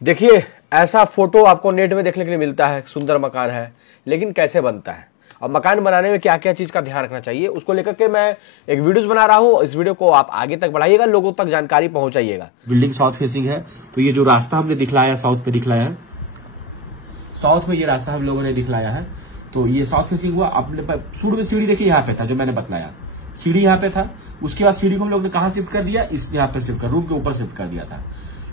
देखिए, ऐसा फोटो आपको नेट में देखने के लिए मिलता है, सुंदर मकान है, लेकिन कैसे बनता है और मकान बनाने में क्या क्या चीज का ध्यान रखना चाहिए, उसको लेकर के मैं एक वीडियोस बना रहा हूं। इस वीडियो को आप आगे तक बढ़ाइएगा, लोगों तक जानकारी पहुंचाइएगा। बिल्डिंग साउथ फेसिंग है, तो ये जो रास्ता हमने दिखलाया साउथ पे दिखलाया है, साउथ में ये रास्ता हम लोगों ने दिखलाया है, तो ये साउथ फेसिंग हुआ। अपने शुरू में सीढ़ी देखिए यहाँ पे था, जो मैंने बताया सीढ़ी यहाँ पे था। उसके बाद सीढ़ी को हम लोग ने कहां शिफ्ट कर दिया, इस यहाँ पे शिफ्ट कर, रूम के ऊपर शिफ्ट कर दिया था।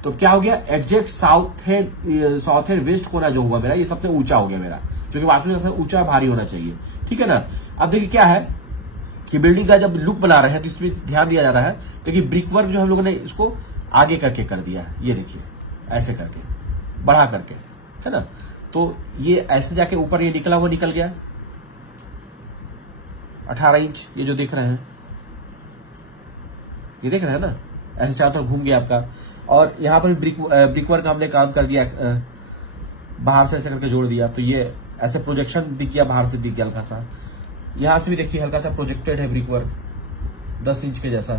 तो क्या हो गया, एग्जैक्ट साउथ एंड वेस्ट कोना जो हुआ मेरा, ये सबसे ऊंचा हो गया मेरा, जो कि वास्तु में ऊंचा भारी होना चाहिए। ठीक है ना। अब देखिए क्या है कि बिल्डिंग का जब लुक बना रहे हैं तो इसमें ध्यान दिया जा रहा है। देखिए ब्रिक वर्क जो हम लोगों ने इसको आगे करके कर दिया, ये देखिए ऐसे करके बढ़ा करके, है ना। तो ये ऐसे जाके ऊपर ये निकला हुआ निकल गया 18 इंच, ये जो देख रहे हैं, ये देख रहे हैं ना, ऐसे चारों तरफ घूम गया आपका। और यहां पर ब्रिक वर्क हमने काम कर दिया, बाहर से ऐसे करके जोड़ दिया, तो ये ऐसे प्रोजेक्शन दिख गया, बाहर से दिख गया हल्का सा। यहां से भी देखिए हल्का सा प्रोजेक्टेड है ब्रिक वर्क 10 इंच के जैसा।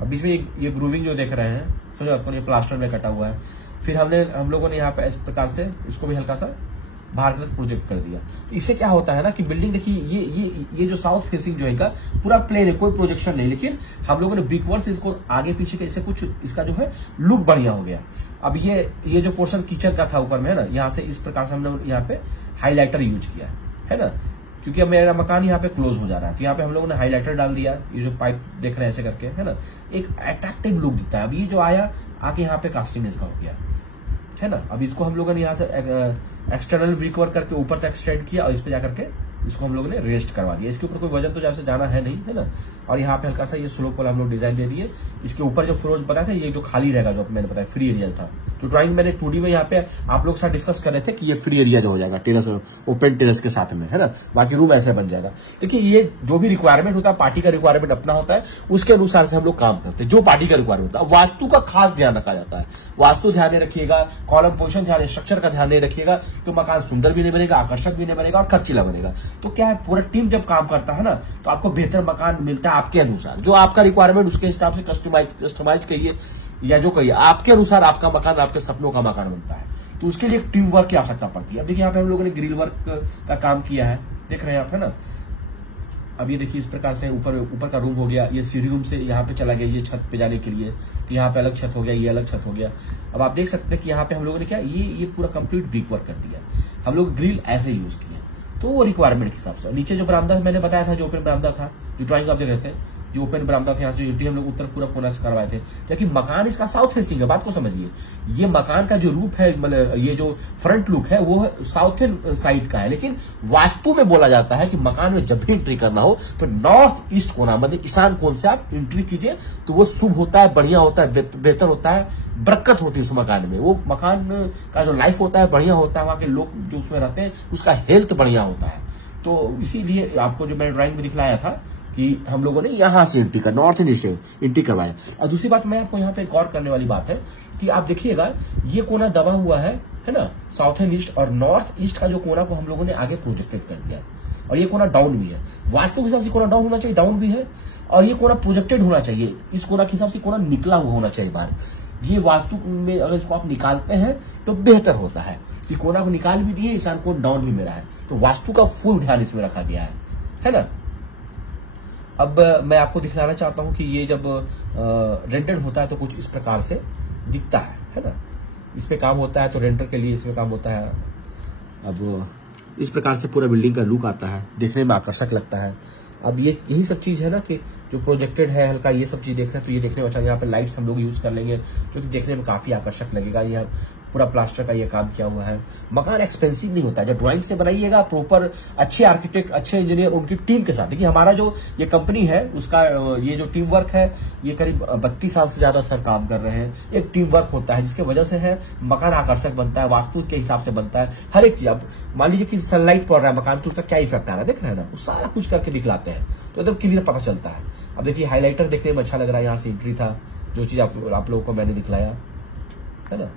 अब बीच में ये ग्रूविंग जो देख रहे हैं, समझ आपको, ये प्लास्टर में कटा हुआ है। फिर हम लोगों ने यहाँ पे इस प्रकार से इसको भी हल्का सा बाहर की तरफ प्रोजेक्ट कर दिया। इससे क्या होता है ना कि बिल्डिंग देखिए ये जो साउथ फेसिंग जो है का पूरा प्लेन है, कोई प्रोजेक्शन नहीं, लेकिन हम लोगों ने ब्रिक वर्क से इसको आगे पीछे के इससे कुछ इसका जो है लुक बढ़िया हो गया। अब ये जो पोर्शन किचन का था ऊपर में, है ना, यहाँ से इस प्रकार से हमने यहाँ पे हाईलाइटर यूज किया है ना, क्योंकि अब मेरा मकान यहाँ पे क्लोज हो जा रहा है, तो यहाँ पे हम लोगों ने हाईलाइटर डाल दिया। ये जो पाइप देख रहे हैं ऐसे करके, है ना, एक अट्रैक्टिव लुक दिखता है। अब ये जो आया आके यहाँ पे कास्टिंग इसका हो गया, है ना। अब इसको हम लोगों ने यहाँ से एक्सटर्नल ब्रिक वर्क करके ऊपर तक एक्सटेंड किया और इस पे जाकर के इसको हम लोगों ने रेस्ट करवा दिया। इसके ऊपर कोई वजन तो जैसे जाना है नहीं, है ना। और यहाँ पे हल्का सा ये स्लोप वाला हम लोग डिजाइन दे दिए। इसके ऊपर जो फ्लोर बताया था, ये जो खाली रहेगा, जो मैंने बताया फ्री एरिया था, तो ड्राइंग मैंने 2D में यहाँ पे आप लोग के साथ डिस्कस कर रहे थे कि ये फ्री एरिया जो हो जाएगा टेरेस, ओपन टेरेस के साथ में, है ना, बाकी रूम ऐसे बन जाएगा। देखिए ये जो भी रिक्वायरमेंट होता है, पार्टी का रिक्वायरमेंट अपना होता है, उसके अनुसार से हम लोग काम करते हैं, जो पार्टी का रिक्वायरमेंट होता है। वास्तु का खास ध्यान रखा जाता है, वास्तु ध्यान रखिएगा, कॉलम पोजिशन ध्यान, स्ट्रक्चर का ध्यान नहीं रखिएगा तो मकान सुंदर भी नहीं बनेगा, आकर्षक भी नहीं बनेगा और खर्चीला बनेगा। तो क्या है, पूरा टीम जब काम करता है ना, तो आपको बेहतर मकान मिलता है आपके अनुसार, जो आपका रिक्वायरमेंट उसके हिसाब से कस्टमाइज कहिए या जो कहिए, आपके अनुसार आपका मकान आपके सपनों का मकान बनता है। तो उसके लिए एक टीम वर्क की आवश्यकता पड़ती है। अब देखिए यहाँ पे हम लोगों ने ग्रिल वर्क का काम किया है, देख रहे हैं आप, है ना। अब ये देखिए इस प्रकार से ऊपर का रूम हो गया, ये सीढ़ी रूम से यहाँ पे चला गया, ये छत पे जाने के लिए, तो यहाँ पे अलग छत हो गया, ये अलग छत हो गया। अब आप देख सकते हैं कि यहाँ पे हम लोगों ने क्या ये पूरा कंप्लीट ब्रिक वर्क कर दिया। हम लोग ग्रिल ऐसे यूज किए, तो वो रिक्वायरमेंट के हिसाब से। नीचे जो बरामदा मैंने बताया था, जो ओपन बरामदा था, जो ड्राइंग आप देख रहे थे, जो ओपन बरामदा था, यहाँ से एंट्री हम लोग उत्तर पूरा कोना से करवाए थे, जबकि मकान इसका साउथ फेसिंग है। बात को समझिए, ये मकान का जो रूप है, मतलब ये जो फ्रंट लुक है वो साउथर्न साइड का है, लेकिन वास्तु में बोला जाता है कि मकान में जब भी एंट्री करना हो तो नॉर्थ ईस्ट कोना, मतलब ईशान कोण से आप एंट्री कीजिए, तो वो शुभ होता है, बढ़िया होता है, बेहतर होता है, बरकत होती है उस मकान में। वो मकान का जो लाइफ होता है बढ़िया होता है, वहां के लोग जो उसमें रहते हैं उसका हेल्थ बढ़िया होता है। तो इसीलिए आपको जो मैंने ड्राइंग में दिखलाया था कि हम लोगों ने यहां से एंट्री कर, नॉर्थ ईस्ट एंट्री करवाया। और दूसरी बात मैं आपको यहाँ पे गौर करने वाली बात है कि आप देखिएगा ये कोना दबा हुआ है ना, साउथर्न ईस्ट और नॉर्थ ईस्ट का जो कोना को हम लोगों ने आगे प्रोजेक्टेड कर दिया, और ये कोना डाउन भी है। वास्तु के हिसाब से कोना डाउन होना चाहिए, डाउन भी है, और ये कोना प्रोजेक्टेड होना चाहिए। इस कोना के हिसाब से कोना निकला हुआ होना चाहिए बाहर। ये वास्तु में अगर इसको आप निकालते हैं तो बेहतर होता है कि कोना को निकाल भी दिए, ईशान कोण डाउन भी मेरा है, तो वास्तु का फुल ध्यान इसमें रखा गया है ना। अब मैं आपको दिखलाना चाहता हूं कि ये जब रेंडेड होता है तो कुछ इस प्रकार से दिखता है ना। इस पे काम होता है तो रेंडर के लिए इसमें काम होता है। अब इस प्रकार से पूरा बिल्डिंग का लुक आता है, देखने में आकर्षक लगता है। अब ये यही सब चीज है ना कि जो प्रोजेक्टेड है हल्का, ये सब चीज देख रहे हैं तो ये देखने में अच्छा। यहाँ पे लाइट्स हम लोग यूज कर लेंगे जो कि देखने में काफी आकर्षक लगेगा। यह पूरा प्लास्टर का ये काम किया हुआ है। मकान एक्सपेंसिव नहीं होता है, जब ड्राइंग से बनाइएगा प्रॉपर, अच्छे आर्किटेक्ट, अच्छे इंजीनियर उनकी टीम के साथ। देखिए हमारा जो ये कंपनी है उसका ये जो टीम वर्क है, ये करीब 32 साल से ज्यादा सर काम कर रहे हैं। एक टीम वर्क होता है जिसकी वजह से है मकान आकर्षक बनता है, वास्तु के हिसाब से बनता है हर एक चीज। अब मान लीजिए कि सनलाइट पड़ रहा है मकान, तो उसका क्या इफेक्ट आ रहा है देख रहे हैं ना, वो सारा कुछ करके दिखलाते हैं, तो एकदम क्लियर पता चलता है। अब देखिए हाईलाइटर देखने में अच्छा लग रहा है, यहाँ से एंट्री था, जो चीज आप लोगों को मैंने दिखलाया है ना।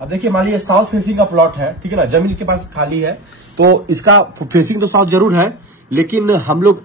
अब देखिए मान लीजिए साउथ फेसिंग का प्लॉट है, ठीक है ना, जमीन के पास खाली है, तो इसका फेसिंग तो साउथ जरूर है, लेकिन हम लोग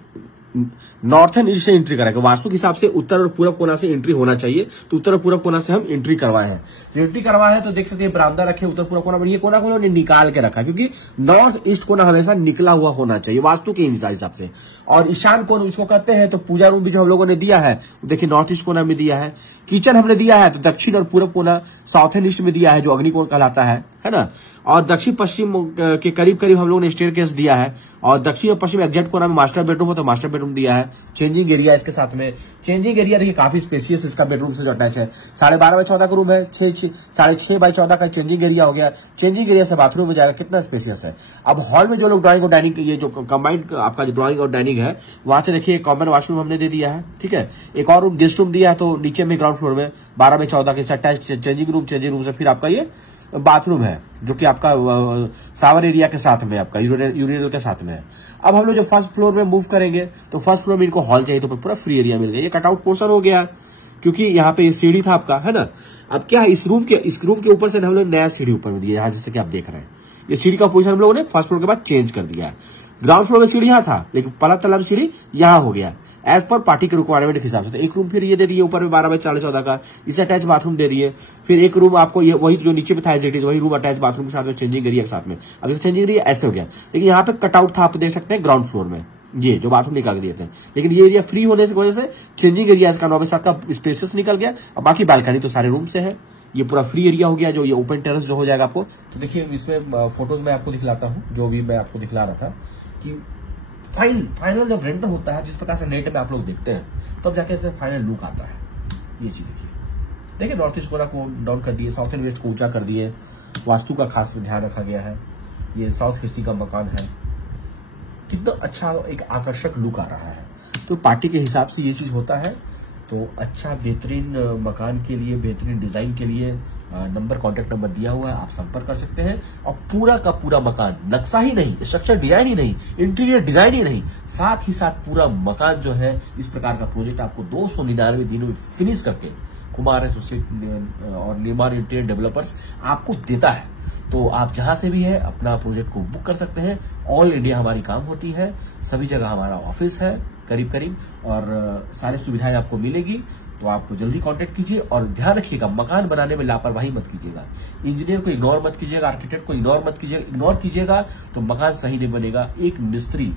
नॉर्थन ईस्ट से एंट्री कराएंगे। वास्तु के हिसाब से उत्तर और पूरब कोना से एंट्री होना चाहिए, तो उत्तर और पूरब कोना से हम एंट्री करवाए हैं। तो एंट्री करवाए हैं तो देख सकते हैं बरामदा रखे उत्तर पूरब कोना पर, ये कोना को निकाल के रखा, क्योंकि नॉर्थ ईस्ट कोना हमेशा निकला हुआ होना चाहिए वास्तु के हिसाब से। और ईशान कोण इसको कहते हैं। तो पूजा रूम भी जो हम लोगों ने दिया है, देखिए नॉर्थ ईस्ट कोना में दिया है। किचन हमने दिया है तो दक्षिण और पूरब कोना साउथर्न ईस्ट में दिया है, जो अग्नि कोण कहलाता है ना। और दक्षिण पश्चिम के करीब करीब हम लोगों ने स्टेयरकेस दिया है। और दक्षिण और पश्चिम एग्जैक्ट कोना में मास्टर बेडरूम हो तो मास्टर बेडरूम दिया है। चेंजिंग एरिया इसके साथ में, चेंजिंग एरिया देखिए काफी स्पेसियस इसका बेडरूम से जो अटैच है। 12.5x14 का रूम है, 6.5x14 का चेंजिंग एरिया हो गया। चेंजिंग एरिया से बाथरूम में जाएगा, कितना स्पेसियस है। अब हॉल में जो लोग ड्राइंग और डाइनिंग, ये जो कंबाइंड आपका जो ड्राइंग और डाइनिंग है, वहां से देखिए कॉमन वॉशरूम हमने दे दिया है, ठीक है। एक और रूम गेस्ट रूम दिया है, तो नीचे में ग्राउंड फ्लोर में 12x14 के अटैच चेंजिंग रूम से फिर आपका ये बाथरूम है, जो कि आपका शावर एरिया के साथ में, आपका यूरिनल के साथ में है। अब हम लोग जो फर्स्ट फ्लोर में मूव करेंगे तो फर्स्ट फ्लोर में इनको हॉल चाहिए, तो पूरा फ्री एरिया मिल गया। ये कटआउट पोर्शन हो गया, क्योंकि यहाँ पे सीढ़ी था आपका, है ना। अब क्या इस रूम के ऊपर से हम लोग नया सीढ़ी ऊपर में दिया है, जैसे कि आप देख रहे हैं। ये सीढ़ी का पोजीशन हम लोगों ने फर्स्ट फ्लोर के बाद चेंज कर दिया है। ग्राउंड फ्लोर में सीढ़ी यहाँ था, लेकिन पला तला में सीढ़ी यहाँ हो गया, एज पर पार्टी के रिक्वायरमेंट के हिसाब से। तो एक रूम फिर ये दे दिए ऊपर में 12x14 का, इसे अटैच बाथरूम दे दिए। फिर एक रूम आपको ये वही जो नीचे में था वही रूम अटैच बाथरूम के साथ में चेंजिंग एरिया के साथ में। अब ये चेंजिंग एरिया ऐसे हो गया, लेकिन यहाँ पे कटआउट था, आप देख सकते हैं ग्राउंड फ्लोर में ये जो बाथरूम निकाल दिए थे। लेकिन ये एरिया फ्री होने की वजह से चेंजिंग एरिया इसका 9x7 का स्पेसेस निकल गया। और बाकी बालकनी तो सारे रूम से है, ये पूरा फ्री एरिया हो गया, जो ये ओपन टेरेस जो हो जाएगा आपको। तो देखिए इसमें फोटोज मैं आपको दिखलाता हूँ, जो भी मैं आपको दिखला रहा था कि फाइनल जब रेंडर होता है, जिस प्रकार से नेट में आप लोग देखते हैं, तब जाके इसमें फाइनल लुक आता है। ये चीज देखिए नॉर्थ ईस्ट कोना को डाउन कर दिए, साउथ एंड वेस्ट को ऊंचा कर दिए। वास्तु का खास ध्यान रखा गया है। ये साउथ फेसिंग का मकान है, कितना अच्छा एक आकर्षक लुक आ रहा है। तो पार्टी के हिसाब से ये चीज होता है। तो अच्छा बेहतरीन मकान के लिए, बेहतरीन डिजाइन के लिए कॉन्टेक्ट नंबर दिया हुआ है, आप संपर्क कर सकते हैं। और पूरा का पूरा मकान, नक्शा ही नहीं, स्ट्रक्चर डिजाइन ही नहीं, इंटीरियर डिजाइन ही नहीं, साथ ही साथ पूरा मकान जो है, इस प्रकार का प्रोजेक्ट आपको 299 दिनों में फिनिश करके कुमार एसोसिएट और निर्माण इंटीरियर डेवलपर्स आपको देता है। तो आप जहां से भी है अपना प्रोजेक्ट को बुक कर सकते हैं। ऑल इंडिया हमारी काम होती है, सभी जगह हमारा ऑफिस है करीब करीब, और सारी सुविधाएं आपको मिलेगी। तो आप जल्दी कांटेक्ट कीजिए। और ध्यान रखिएगा, मकान बनाने में लापरवाही मत कीजिएगा। इंजीनियर को इग्नोर मत कीजिएगा, आर्किटेक्ट को इग्नोर मत कीजिएगा। इग्नोर कीजिएगा तो मकान सही नहीं बनेगा। एक मिस्त्री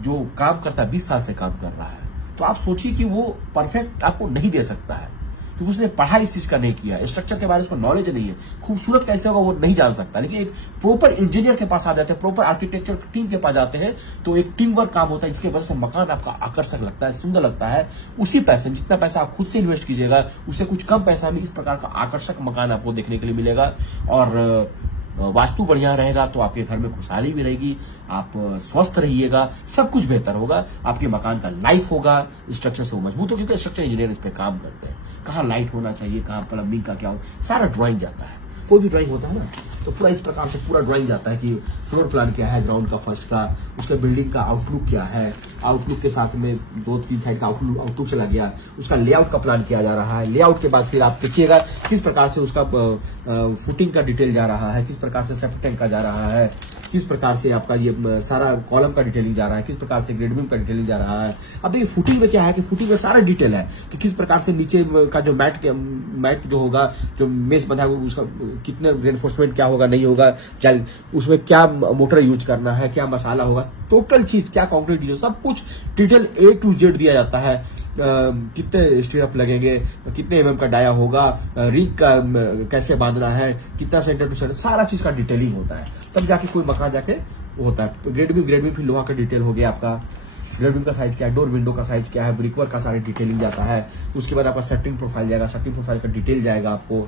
जो काम करता है, 20 साल से काम कर रहा है, तो आप सोचिए कि वो परफेक्ट आपको नहीं दे सकता है, क्योंकि उसने पढ़ाई इस चीज का नहीं किया, स्ट्रक्चर के बारे में उसको नॉलेज नहीं है, खूबसूरत कैसे होगा वो नहीं जान सकता। लेकिन एक प्रॉपर इंजीनियर के पास आ जाते हैं, प्रॉपर आर्किटेक्चर टीम के पास जाते हैं, तो एक टीम वर्क काम होता है, जिसके वजह से मकान आपका आकर्षक लगता है, सुंदर लगता है। उसी पैसे, जितना पैसा आप खुद से इन्वेस्ट कीजिएगा, उससे कुछ कम पैसा में इस प्रकार का आकर्षक मकान आपको देखने के लिए मिलेगा। और वास्तु बढ़िया रहेगा तो आपके घर में खुशहाली भी रहेगी, आप स्वस्थ रहिएगा, सब कुछ बेहतर होगा, आपके मकान का लाइफ होगा, स्ट्रक्चर से वो मजबूत होगा, क्योंकि स्ट्रक्चर इंजीनियर इस पे काम करते हैं। कहाँ लाइट होना चाहिए, कहाँ प्लम्बिंग का क्या हो, सारा ड्राइंग जाता है। कोई भी ड्राइंग होता है ना, तो पूरा इस प्रकार से पूरा ड्राइंग जाता है कि फ्लोर प्लान क्या है, ग्राउंड का, फर्स्ट का, उसके बिल्डिंग का आउटलुक क्या है, आउटलुक के साथ में 2-3 साइड का आउटलुक चला गया, उसका लेआउट का प्लान किया जा रहा है। लेआउट के बाद फिर आप देखिएगा किस प्रकार से उसका फुटिंग का डिटेल जा रहा है, किस प्रकार से सेप्टिक टैंक का जा रहा है, किस प्रकार से आपका ये सारा कॉलम का डिटेलिंग जा रहा है, किस प्रकार से ग्रेड बीम का डिटेलिंग जा रहा है। अब ये फुटिंग में क्या है कि फुटिंग में सारा डिटेल है कि किस प्रकार से नीचे का जो मैट जो होगा, जो मेस बंधा होगा, उसका कितने रेनफोर्समेंट क्या होगा, नहीं होगा, उसमें क्या मोटर यूज करना है, क्या मसाला होगा, टोटल चीज, क्या कंक्रीट यूज, सब कुछ डिटेल A to Z दिया जाता है। कितने स्टीरअप लगेंगे, कितने mm का डाया होगा, रिग का कैसे बांधना है, कितना सेंटर टू सेंटर, सारा चीज का डिटेलिंग होता है। तब जाके कोई मकान जाके होता है। ग्रेड बीम फिर लोहा का डिटेल हो गया आपका, ग्रेड बीम का साइज क्या है, डोर विंडो का साइज क्या है, ब्रिकवर्क का सारी डिटेलिंग जाता है। उसके बाद आपका सेटिंग प्रोफाइल जाएगा, सेटिंग प्रोफाइल का डिटेल जाएगा आपको।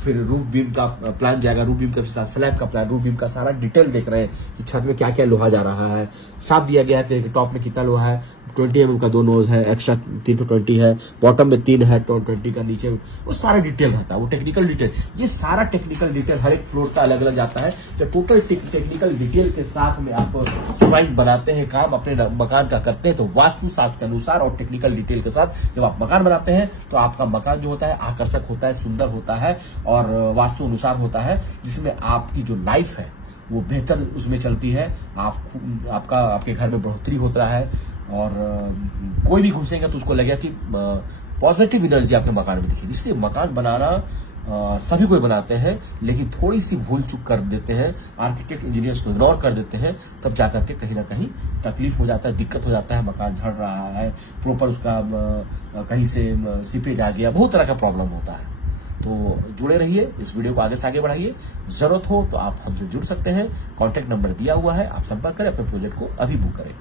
फिर रूफ बीम का प्लान जाएगा, रूफ बीम के साथ स्लैब का प्लान, रूफ बीम का सारा डिटेल देख रहे हैं कि छत में क्या क्या लोहा जा रहा है, साफ दिया गया है टॉप में कितना लोहा है, 20 mm का 2 नोज है, एक्स्ट्रा 320 है, बॉटम में 3 है, 20 का नीचे, वो सारा डिटेल रहता है, वो टेक्निकल डिटेल। ये सारा टेक्निकल डिटेल हर एक फ्लोर का अलग अलग जाता है। जब टोटल टेक्निकल डिटेल के साथ में आप ड्राइंग बनाते हैं, काम अपने मकान का करते हैं, तो वास्तु शास्त्र के अनुसार और टेक्निकल डिटेल के साथ जब आप मकान बनाते हैं, तो आपका मकान जो होता है आकर्षक होता है, सुंदर होता है और वास्तु अनुसार होता है, जिसमें आपकी जो लाइफ है वो बेहतर उसमें चलती है। आपके घर में बढ़ोतरी होता है और कोई भी घुसेगा तो उसको लगेगा कि पॉजिटिव एनर्जी आपके मकान में दिखेगी। इसलिए मकान बनाना सभी कोई बनाते हैं, लेकिन थोड़ी सी भूल चूक कर देते हैं, आर्किटेक्ट इंजीनियर्स को इग्नोर कर देते हैं, तब जाकर के कहीं ना कहीं तकलीफ हो जाता है, दिक्कत हो जाता है। मकान झड़ रहा है, प्रॉपर उसका कहीं से सीपेज आ गया, बहुत तरह का प्रॉब्लम होता है। तो जुड़े रहिए, इस वीडियो को आगे से आगे बढ़ाइए। जरूरत हो तो आप हमसे जुड़ सकते हैं, कॉन्टैक्ट नंबर दिया हुआ है, आप संपर्क करें, अपने प्रोजेक्ट को अभी बुक करें।